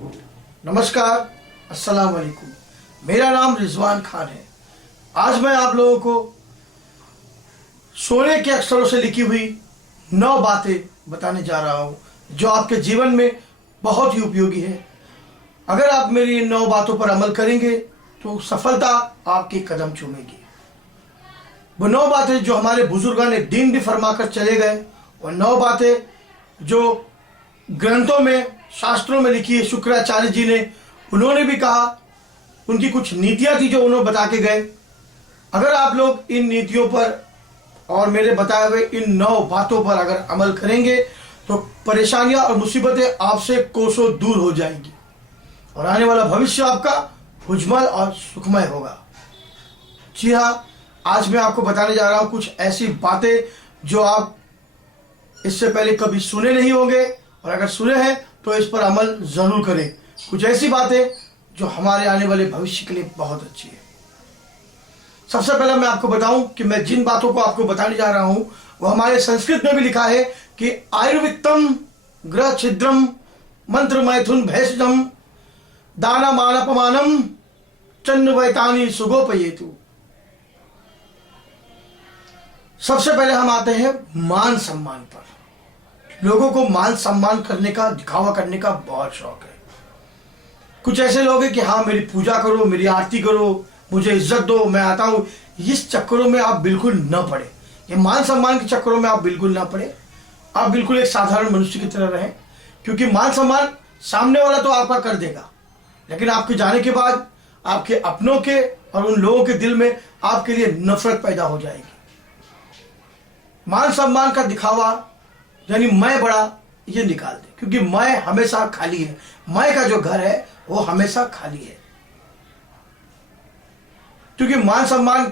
नमस्कार, अस्सलाम वालेकुम। मेरा नाम रिजवान खान है। आज मैं आप लोगों को सोने के अक्षरों से लिखी हुई 9 बातें बताने जा रहा हूं जो आपके जीवन में बहुत ही उपयोगी है। अगर आप मेरी इन 9 बातों पर अमल करेंगे तो सफलता आपके कदम चूमेगी। वो 9 बातें जो हमारे बुजुर्गों ने दीन भी फरमा कर चले गए, और 9 बातें जो ग्रंथों में, शास्त्रों में लिखी है। शुक्राचार्य जी ने, उन्होंने भी कहा, उनकी कुछ नीतियां थी जो उन्होंने बता के गए। अगर आप लोग इन नीतियों पर और मेरे बताए हुए इन 9 बातों पर अगर अमल करेंगे तो परेशानियां और मुसीबतें आपसे कोसों दूर हो जाएंगी और आने वाला भविष्य आपका उज्जवल और सुखमय होगा। जी हाँ, आज मैं आपको बताने जा रहा हूं कुछ ऐसी बातें जो आप इससे पहले कभी सुने नहीं होंगे, और अगर सुने हैं तो इस पर अमल जरूर करें। कुछ ऐसी बातें जो हमारे आने वाले भविष्य के लिए बहुत अच्छी है। सबसे पहले मैं आपको बताऊं कि मैं जिन बातों को आपको बताने जा रहा हूं वो हमारे संस्कृत में भी लिखा है कि आयुर्वित्तम ग्रह छिद्रम मंत्र मैथुन भैषजम दाना मानपमानम चन्न वैतानी सुगोपयेतु। सबसे पहले हम आते हैं मान सम्मान पर। लोगों को मान सम्मान करने का, दिखावा करने का बहुत शौक है। कुछ ऐसे लोग हैं कि हाँ, मेरी पूजा करो, मेरी आरती करो, मुझे इज्जत दो, मैं आता हूं। इस चक्करों में आप बिल्कुल न पड़े। ये मान सम्मान के चक्करों में आप बिल्कुल ना पड़े। आप बिल्कुल एक साधारण मनुष्य की तरह रहें, क्योंकि मान सम्मान सामने वाला तो आपका कर देगा, लेकिन आपके जाने के बाद आपके अपनों के और उन लोगों के दिल में आपके लिए नफरत पैदा हो जाएगी। मान सम्मान का दिखावा यानी मैं बड़ा, ये निकाल दे, क्योंकि मैं हमेशा खाली है। मैं का जो घर है वो हमेशा खाली है। क्योंकि मान सम्मान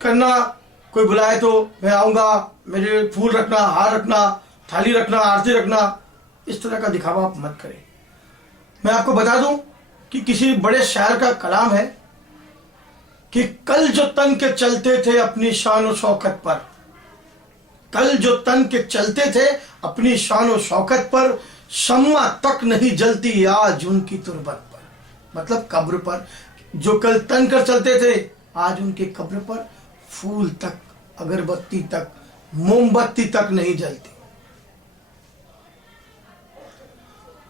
करना, कोई बुलाए तो मैं आऊंगा, मेरे फूल रखना, हार रखना, थाली रखना, आरती रखना, इस तरह का दिखावा आप मत करें। मैं आपको बता दूं कि किसी बड़े शायर का कलाम है कि कल जो तन के चलते थे अपनी शान और शौकत पर, कल जो तन के चलते थे अपनी शान और शौकत पर, शम्मा तक नहीं जलती आज उनकी तुरबत पर। मतलब कब्र पर। जो कल तन कर चलते थे, आज उनके कब्र पर फूल तक, अगरबत्ती तक, मोमबत्ती तक नहीं जलती।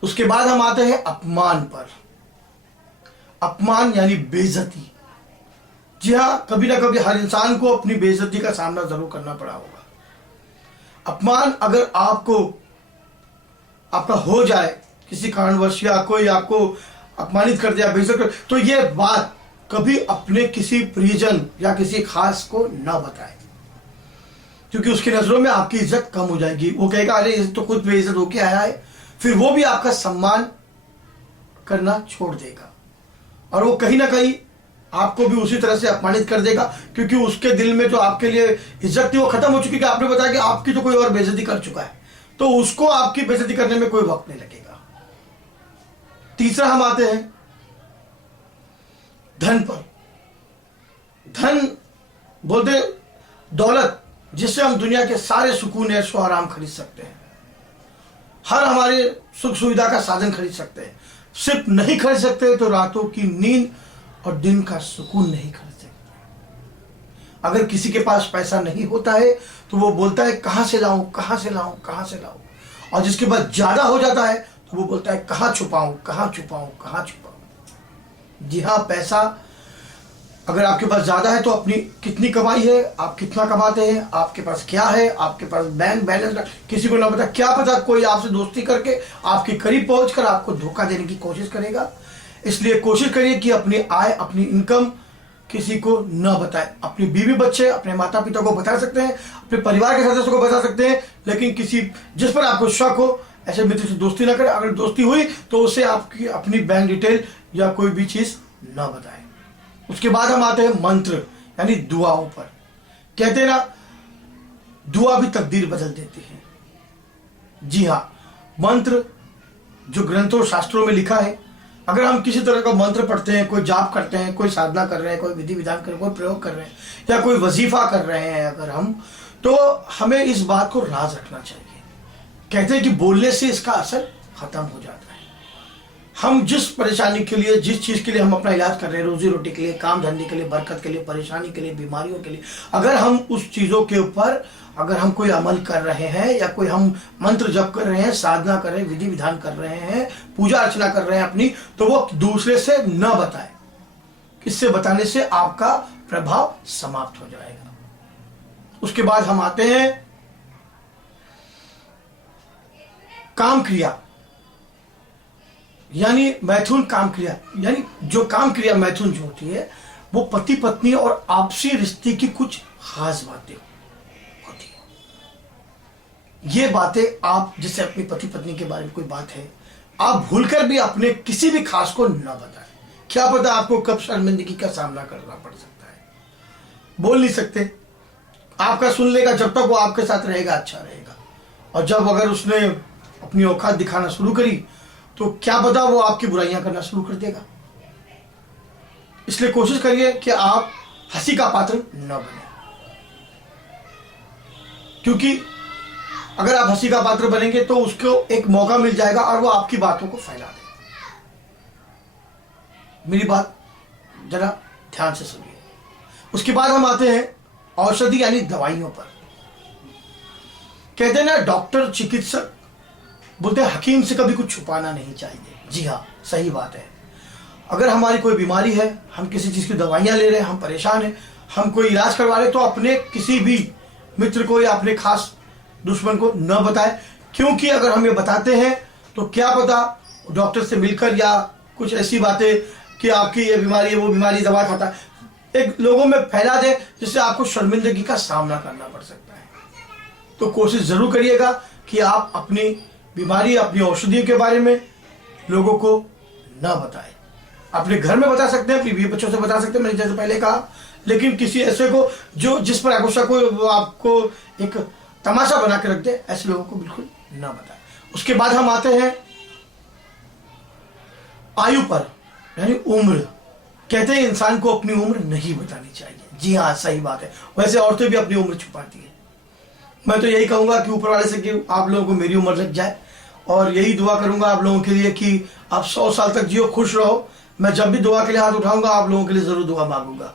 उसके बाद हम आते हैं अपमान पर। अपमान यानी बेइज्जती। जी हां, कभी ना कभी हर इंसान को अपनी बेइज्जती का सामना जरूर करना पड़ा होगा। अपमान अगर आपका हो जाए किसी कारणवश, या कोई आपको अपमानित कर दिया, बेइज्जत कर, तो ये बात कभी अपने किसी परिजन या किसी खास को न बताएं, क्योंकि उसकी नजरों में आपकी इज्जत कम हो जाएगी। वो कहेगा अरे ये तो खुद बेइज्जत होके आया है, फिर वो भी आपका सम्मान करना छोड़ देगा और वो कहीं ना कहीं आपको भी उसी तरह से अपमानित कर देगा, क्योंकि उसके दिल में जो आपके लिए इज्जत थी वो खत्म हो चुकी है। आपने बताया कि आपकी तो कोई और बेइज्जती कर चुका है, तो उसको आपकी बेइज्जती करने में कोई वक्त नहीं लगेगा। तीसरा हम आते हैं धन पर। धन बोलते दौलत, जिससे हम दुनिया के सारे सुकून, ऐशो आराम खरीद सकते हैं, हर हमारे सुख सुविधा का साधन खरीद सकते हैं। सिर्फ नहीं खरीद सकते तो रातों की नींद और दिन का सुकून नहीं खरीद सकते। अगर किसी के पास पैसा नहीं होता है तो वो बोलता है कहां से लाऊं, कहां से लाऊं, कहां से लाऊं, और जिसके पास ज्यादा हो जाता है तो वो बोलता है कहां छुपाऊं, कहां छुपाऊं, कहां छुपाऊं। जी हां, पैसा अगर आपके पास ज्यादा है तो अपनी कितनी कमाई है, आप कितना कमाते हैं, आपके पास क्या है, आपके पास बैंक बैलेंस किसी को ना पता। क्या पता कोई आपसे दोस्ती करके आपके करीब पहुंचकर आपको धोखा देने की कोशिश करेगा। इसलिए कोशिश करिए कि अपनी आय, अपनी इनकम किसी को न बताएं। अपनी बीवी बच्चे, अपने माता पिता को बता सकते हैं, अपने परिवार के सदस्यों को बता सकते हैं, लेकिन किसी जिस पर आपको शक हो ऐसे मित्र से दोस्ती ना करें। अगर दोस्ती हुई तो उसे आपकी अपनी बैंक डिटेल या कोई भी चीज न बताएं। उसके बाद हम आते हैं मंत्र यानी दुआओं पर। कहते हैं ना, दुआ भी तकदीर बदल देती है। जी हाँ, मंत्र जो ग्रंथों शास्त्रों में लिखा है, अगर हम किसी तरह का मंत्र पढ़ते हैं, कोई जाप करते हैं, कोई साधना कर रहे हैं, कोई विधि विधान कर रहे हैं, कोई प्रयोग कर रहे हैं, या कोई वजीफा कर रहे हैं अगर हम, तो हमें इस बात को राज रखना चाहिए। कहते हैं कि बोलने से इसका असर खत्म हो जाता है। हम जिस परेशानी के लिए, जिस चीज़ के लिए हम अपना इलाज कर रहे हैं, रोजी रोटी के लिए, काम धंधे के लिए, बरकत के लिए, परेशानी के लिए, बीमारियों के लिए, अगर हम उस चीज़ों के ऊपर अगर हम कोई अमल कर रहे हैं या कोई हम मंत्र जप कर रहे हैं, साधना कर रहे हैं, विधि विधान कर रहे हैं, पूजा अर्चना कर रहे हैं अपनी, तो वो दूसरे से न बताए। इससे बताने से आपका प्रभाव समाप्त हो जाएगा। उसके बाद हम आते हैं काम क्रिया, यानी मैथुन काम क्रिया, यानी जो काम क्रिया मैथुन जो होती है वो पति पत्नी और आपसी रिश्ते की कुछ खास बातें होती है। ये बातें आप जैसे अपनी पति पत्नी के बारे में कोई बात है, आप भूलकर भी अपने किसी भी खास को न बताएं। क्या पता आपको कब शर्मिंदगी का सामना करना पड़ सकता है। बोल नहीं सकते, आपका सुन लेगा, जब तक वो आपके साथ रहेगा अच्छा रहेगा, और जब अगर उसने अपनी औकात दिखाना शुरू करी तो क्या पता वो आपकी बुराइयां करना शुरू कर देगा। इसलिए कोशिश करिए कि आप हंसी का पात्र न बने, क्योंकि अगर आप हंसी का पात्र बनेंगे तो उसको एक मौका मिल जाएगा और वो आपकी बातों को फैला देगा। मेरी बात जरा ध्यान से सुनिए। उसके बाद हम आते हैं औषधि यानी दवाइयों पर। कहते हैं ना, डॉक्टर चिकित्सक बोलते हैं हकीम से कभी कुछ छुपाना नहीं चाहिए। जी हाँ, सही बात है। अगर हमारी कोई बीमारी है, हम किसी चीज़ की दवाइयाँ ले रहे हैं, हम परेशान हैं, हम कोई इलाज करवा रहे हैं, तो अपने किसी भी मित्र को या अपने खास दुश्मन को न बताएं, क्योंकि अगर हम ये बताते हैं तो क्या पता डॉक्टर से मिलकर या कुछ ऐसी बातें कि आपकी ये बीमारी है, वो बीमारी, दवा खाता है, एक लोगों में फैला दे, जिससे आपको शर्मिंदगी का सामना करना पड़ सकता है। तो कोशिश जरूर करिएगा कि आप अपनी बीमारी, अपनी औषधियों के बारे में लोगों को न बताएं। अपने घर में बता सकते हैं, अपने बीवी बच्चों से बता सकते हैं, मैंने जैसे पहले कहा, लेकिन किसी ऐसे को जो जिस पर आगोशा को वो आपको एक तमाशा बना के रख दे, ऐसे लोगों को बिल्कुल न बताएं। उसके बाद हम आते हैं आयु पर, यानी उम्र। कहते हैं इंसान को अपनी उम्र नहीं बतानी चाहिए। जी हाँ, सही बात है। वैसे औरतें भी अपनी उम्र छुपाती है। मैं तो यही कहूंगा कि ऊपर वाले से कि आप लोगों को मेरी उम्र लग जाए, और यही दुआ करूंगा आप लोगों के लिए कि आप 100 साल तक जियो, खुश रहो। मैं जब भी दुआ के लिए हाथ उठाऊंगा आप लोगों के लिए जरूर दुआ मांगूंगा।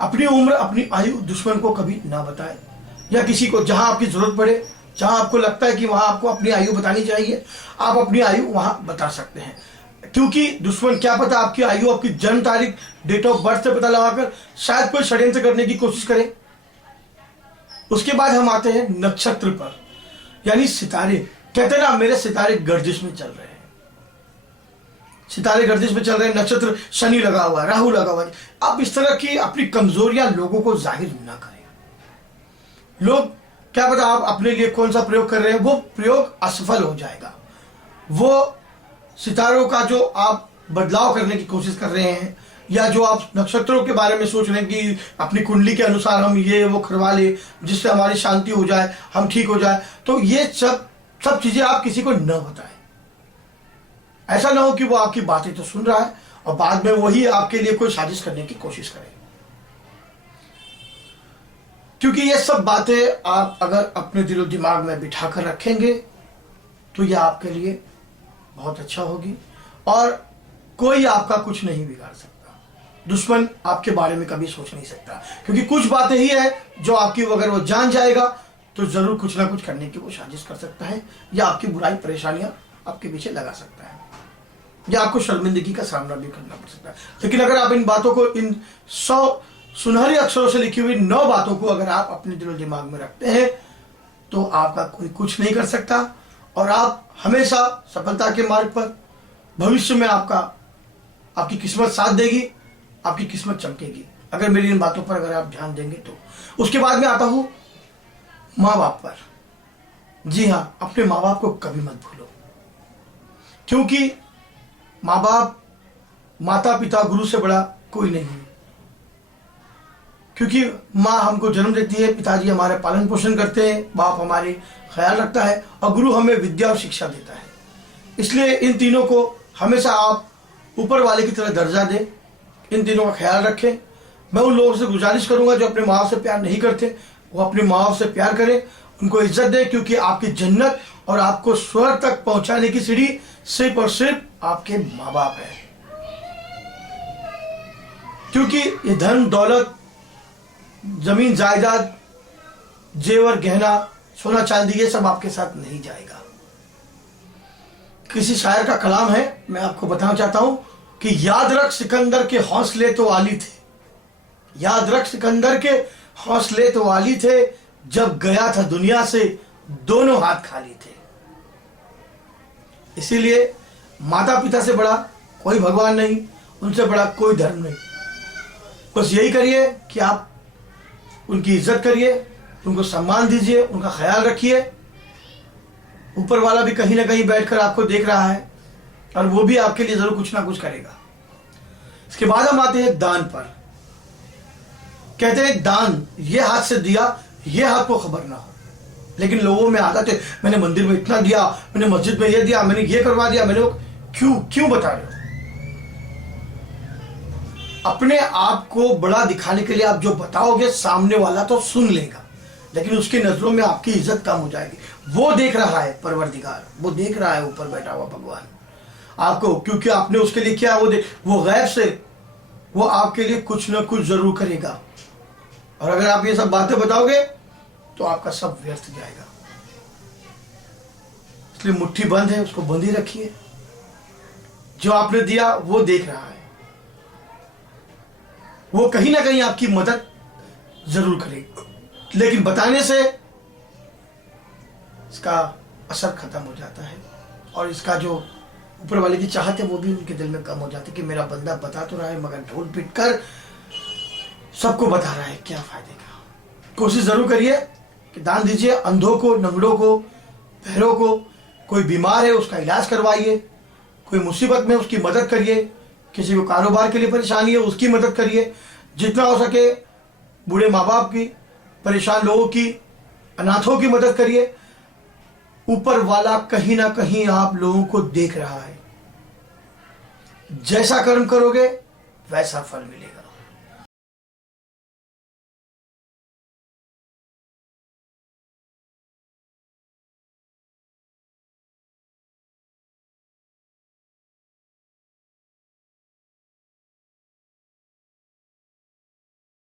अपनी उम्र, अपनी आयु दुश्मन को कभी ना बताए, या किसी को जहां आपकी जरूरत पड़े, जहां आपको लगता है कि वहां आपको अपनी आयु बतानी चाहिए, आप अपनी आयु वहां बता सकते हैं। क्योंकि दुश्मन क्या पता आपकी आयु, आपकी जन्म तारीख, डेट ऑफ बर्थ से पता लगाकर शायद कोई षड्यंत्र करने की कोशिश करे। उसके बाद हम आते हैं नक्षत्र पर, यानी सितारे। कहते हैं ना, मेरे सितारे गर्दिश में चल रहे हैं, सितारे गर्दिश में चल रहे हैं, नक्षत्र शनि लगा हुआ है, राहु लगा हुआ है। आप इस तरह की अपनी कमजोरियां लोगों को जाहिर ना करें। लोग क्या पता आप अपने लिए कौन सा प्रयोग कर रहे हैं, वो प्रयोग असफल हो जाएगा। वो सितारों का जो आप बदलाव करने की कोशिश कर रहे हैं, या जो आप नक्षत्रों के बारे में सोच रहे हैं कि अपनी कुंडली के अनुसार हम ये वो करवा ले जिससे हमारी शांति हो जाए, हम ठीक हो जाए, तो ये सब चीजें आप किसी को न बताएं। ऐसा ना हो कि वो आपकी बातें तो सुन रहा है और बाद में वही आपके लिए कोई साजिश करने की कोशिश करे। क्योंकि ये सब बातें आप अगर अपने दिलो दिमाग में बिठा कर रखेंगे तो ये आपके लिए बहुत अच्छा होगी, और कोई आपका कुछ नहीं बिगाड़ सकता। दुश्मन आपके बारे में कभी सोच नहीं सकता, क्योंकि कुछ बातें ही है जो आपकी अगर वो जान जाएगा तो जरूर कुछ ना कुछ करने की वो साजिश कर सकता है, या आपकी बुराई परेशानियां आपके पीछे लगा सकता है, या आपको शर्मिंदगी का सामना भी करना पड़ सकता है। लेकिन अगर आप इन बातों को, इन 100 सुनहरे अक्षरों से लिखी हुई 9 बातों को अगर आप अपने दिलो दिमाग में रखते हैं तो आपका कोई कुछ नहीं कर सकता, और आप हमेशा सफलता के मार्ग पर, भविष्य में आपकी किस्मत साथ देगी, आपकी किस्मत चमकेगी अगर मेरी इन बातों पर अगर आप ध्यान देंगे तो। उसके बाद में आता हूं माँ बाप पर। जी हाँ, अपने माँ बाप को कभी मत भूलो, क्योंकि माँ बाप, माता पिता, गुरु से बड़ा कोई नहीं है। क्योंकि माँ हमको जन्म देती है, पिताजी हमारे पालन पोषण करते हैं, बाप हमारे ख्याल रखता है, और गुरु हमें विद्या और शिक्षा देता है। इसलिए इन तीनों को हमेशा आप ऊपर वाले की तरह दर्जा दें, इन तीनों का ख्याल रखें। मैं उन लोगों से गुजारिश करूंगा जो अपने माँ बाप से प्यार नहीं करते, वो अपने माँ बाप से प्यार करें, उनको इज्जत दें, क्योंकि आपकी जन्नत और आपको स्वर्ग तक पहुंचाने की सीढ़ी सिर्फ और सिर्फ आपके माँ बाप है। क्योंकि ये धन दौलत, जमीन जायदाद, जेवर गहना, सोना चांदी, ये सब आपके साथ नहीं जाएगा। किसी शायर का कलाम है, मैं आपको बताना चाहता हूं कि याद रख सिकंदर के हौसले तो आली थे, याद रख सिकंदर के हौसले तो आली थे, जब गया था दुनिया से दोनों हाथ खाली थे। इसीलिए माता पिता से बड़ा कोई भगवान नहीं, उनसे बड़ा कोई धर्म नहीं। बस यही करिए कि आप उनकी इज्जत करिए, उनको सम्मान दीजिए, उनका ख्याल रखिए। ऊपर वाला भी कहीं ना कहीं बैठकर आपको देख रहा है और वो भी आपके लिए जरूर कुछ ना कुछ करेगा। इसके बाद हम आते हैं दान पर। कहते हैं दान ये हाथ से दिया, ये हाथ को खबर ना हो। लेकिन लोगों में आदत है, मैंने मंदिर में इतना दिया, मैंने मस्जिद में ये दिया, मैंने ये करवा दिया, मैंने वो। क्यों बता रहे हो? अपने आप को बड़ा दिखाने के लिए आप जो बताओगे, सामने वाला तो सुन लेगा, लेकिन उसकी नजरों में आपकी इज्जत कम हो जाएगी। वो देख रहा है परवरदिगार, वो देख रहा है ऊपर बैठा हुआ भगवान आपको, क्योंकि आपने उसके लिए किया। वो गैब से वो आपके लिए कुछ ना कुछ जरूर करेगा। और अगर आप ये सब बातें बताओगे तो आपका सब व्यर्थ जाएगा। इसलिए मुट्ठी बंद है, उसको बंद ही रखिए। जो आपने दिया वो देख रहा है, वो कहीं ना कहीं आपकी मदद जरूर करेगा, लेकिन बताने से इसका असर खत्म हो जाता है और इसका जो ऊपर वाले की चाहत है वो भी उनके दिल में कम हो जाती है कि मेरा बंदा बता तो रहा है मगर ढोल पीट कर सबको बता रहा है, क्या फायदे का। कोशिश जरूर करिए कि दान दीजिए। अंधों को, नंगड़ों को, बहरों को, कोई बीमार है उसका इलाज करवाइए, कोई मुसीबत में उसकी मदद करिए, किसी को कारोबार के लिए परेशानी है उसकी मदद करिए। जितना हो सके बूढ़े माँ बाप की, परेशान लोगों की, अनाथों की मदद करिए। ऊपर वाला कहीं ना कहीं आप लोगों को देख रहा है। जैसा कर्म करोगे वैसा फल मिलेगा।